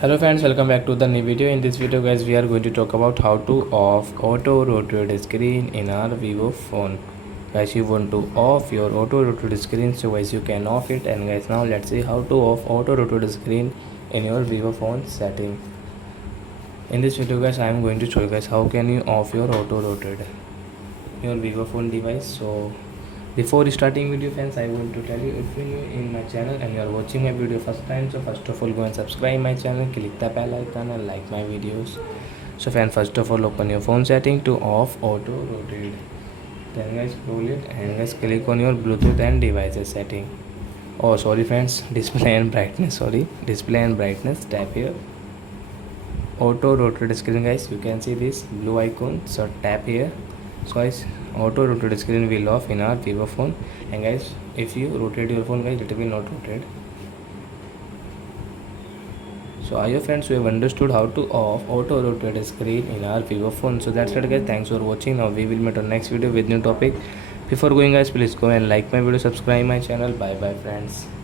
Hello friends, welcome back to the new video. In this video guys, we are going to talk about how to off auto rotate screen in our Vivo phone. Guys, you want to off your auto rotate screen, so guys you can off it. And guys, now let's see how to off auto rotate screen in your Vivo phone setting. In this video guys, I am going to show you guys how can you off your auto rotate your Vivo phone device. So before starting video friends, I want to tell you, if you are new in my channel and you are watching my video first time, so first of all go and subscribe my channel, click the bell icon and like my videos. So friend, first of all open your phone setting to off auto rotate, then guys scroll it and guys click on your Bluetooth and devices setting. Oh sorry friends, display and brightness, display and brightness, tap here auto rotate screen. Guys, you can see this blue icon, so tap here. So guys, auto rotate screen will off in our Vivo phone. And guys, if you rotate your phone guys, it will not rotate. So I hope friends you have understood how to off auto rotate screen in our Vivo phone. So that's it guys, thanks for watching. Now we will meet on next video with new topic. Before going guys, please go and like my video, subscribe my channel. Bye bye friends.